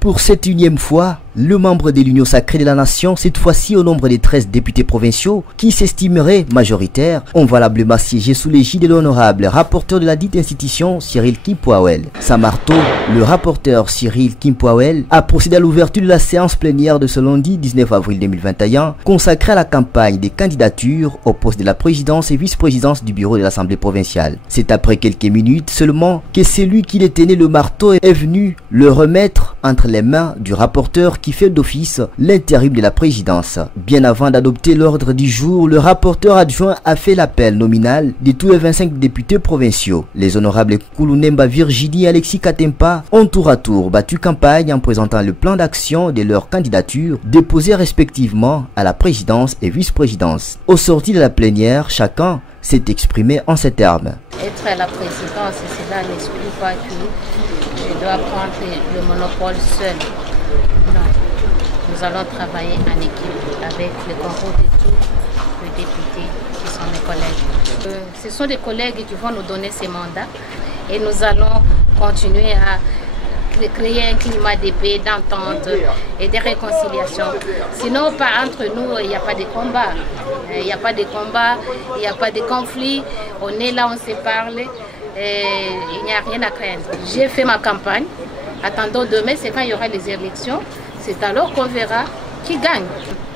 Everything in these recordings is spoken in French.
Pour cette unième fois, le membre de l'Union sacrée de la nation, cette fois-ci au nombre des 13 députés provinciaux, qui s'estimeraient majoritaires, ont valablement siégé sous l'égide de l'honorable rapporteur de la dite institution, Cyril Kim-Powell. Saint-Marteau, le rapporteur Cyril Kim-Powell, a procédé à l'ouverture de la séance plénière de ce lundi 19 avril 2021, consacrée à la campagne des candidatures au poste de la présidence et vice-présidence du bureau de l'Assemblée provinciale. C'est après quelques minutes seulement que celui qui détenait le marteau est venu le remettre entre les mains du rapporteur qui fait d'office l'intérim de la présidence. Bien avant d'adopter l'ordre du jour, le rapporteur adjoint a fait l'appel nominal de tous les 25 députés provinciaux. Les honorables Koulounemba Virginie et Alexis Katempa ont tour à tour battu campagne en présentant le plan d'action de leur candidature déposée respectivement à la présidence et vice-présidence. Au sorti de la plénière, chacun s'est exprimé en ces termes. Être à la présidence, cela n'exclut pas que je dois prendre le monopole seul. Non. Nous allons travailler en équipe avec le concours de tous les députés qui sont mes collègues. Ce sont des collègues qui vont nous donner ces mandats et nous allons continuer à créer un climat de paix, d'entente et de réconciliation. Sinon, pas entre nous, il n'y a pas de combat. Il n'y a pas de combat, il n'y a pas de conflit. On est là, on se parle. Il n'y a rien à craindre. J'ai fait ma campagne. Attendons demain, c'est quand il y aura les élections. C'est alors qu'on verra qui gagne.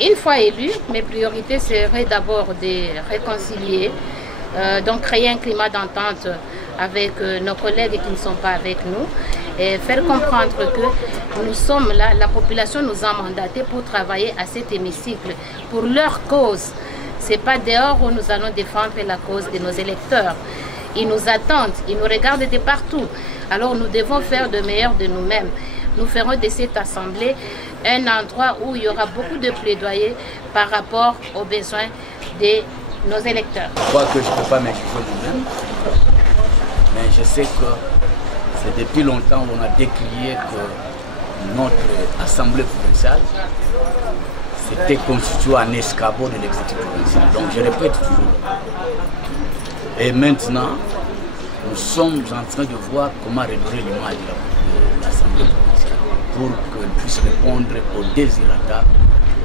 Une fois élu, mes priorités seraient d'abord de réconcilier, donc créer un climat d'entente avec nos collègues qui ne sont pas avec nous et faire comprendre que nous sommes là, la population nous a mandatés pour travailler à cet hémicycle pour leur cause. Ce n'est pas dehors où nous allons défendre la cause de nos électeurs. Ils nous attendent, ils nous regardent de partout. Alors nous devons faire de meilleur de nous-mêmes. Nous ferons de cette assemblée un endroit où il y aura beaucoup de plaidoyer par rapport aux besoins de nos électeurs. Je crois que je ne peux pas m'excuser moi-même, mais je sais que c'est depuis longtemps qu'on a décrié que notre assemblée provinciale s'était constituée en escabeau de l'exécutif provincial. Donc je répète toujours. Et maintenant, nous sommes en train de voir comment redorer l'image de l'Assemblée provinciale pour qu'elle puisse répondre aux désirata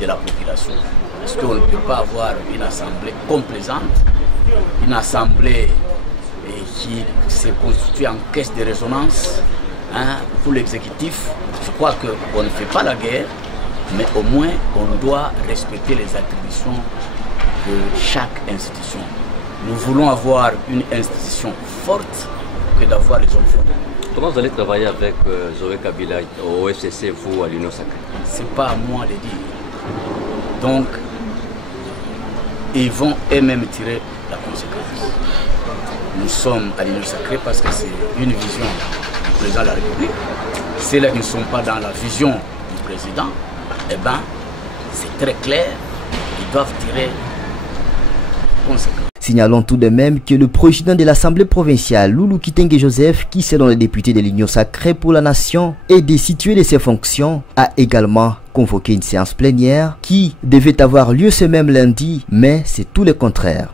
de la population. Parce qu'on ne peut pas avoir une assemblée complaisante, une assemblée qui se constitue en caisse de résonance pour l'exécutif. Je crois qu'on ne fait pas la guerre, mais au moins on doit respecter les attributions de chaque institution. Nous voulons avoir une institution forte que d'avoir les hommes forts. Comment vous allez travailler avec Zoé Kabila au FCC, vous, à l'Union sacrée? Ce n'est pas à moi de dire. Donc, ils vont eux-mêmes tirer la conséquence. Nous sommes à l'Union sacrée parce que c'est une vision du président de la République. Ceux-là qui ne sont pas dans la vision du président, eh bien, c'est très clair, ils doivent tirer conséquence. Signalons tout de même que le président de l'Assemblée provinciale, Loulou Kitenge Joseph, qui selon les députés de l'Union sacrée pour la nation est destitué de ses fonctions, a également convoqué une séance plénière qui devait avoir lieu ce même lundi, mais c'est tout le contraire.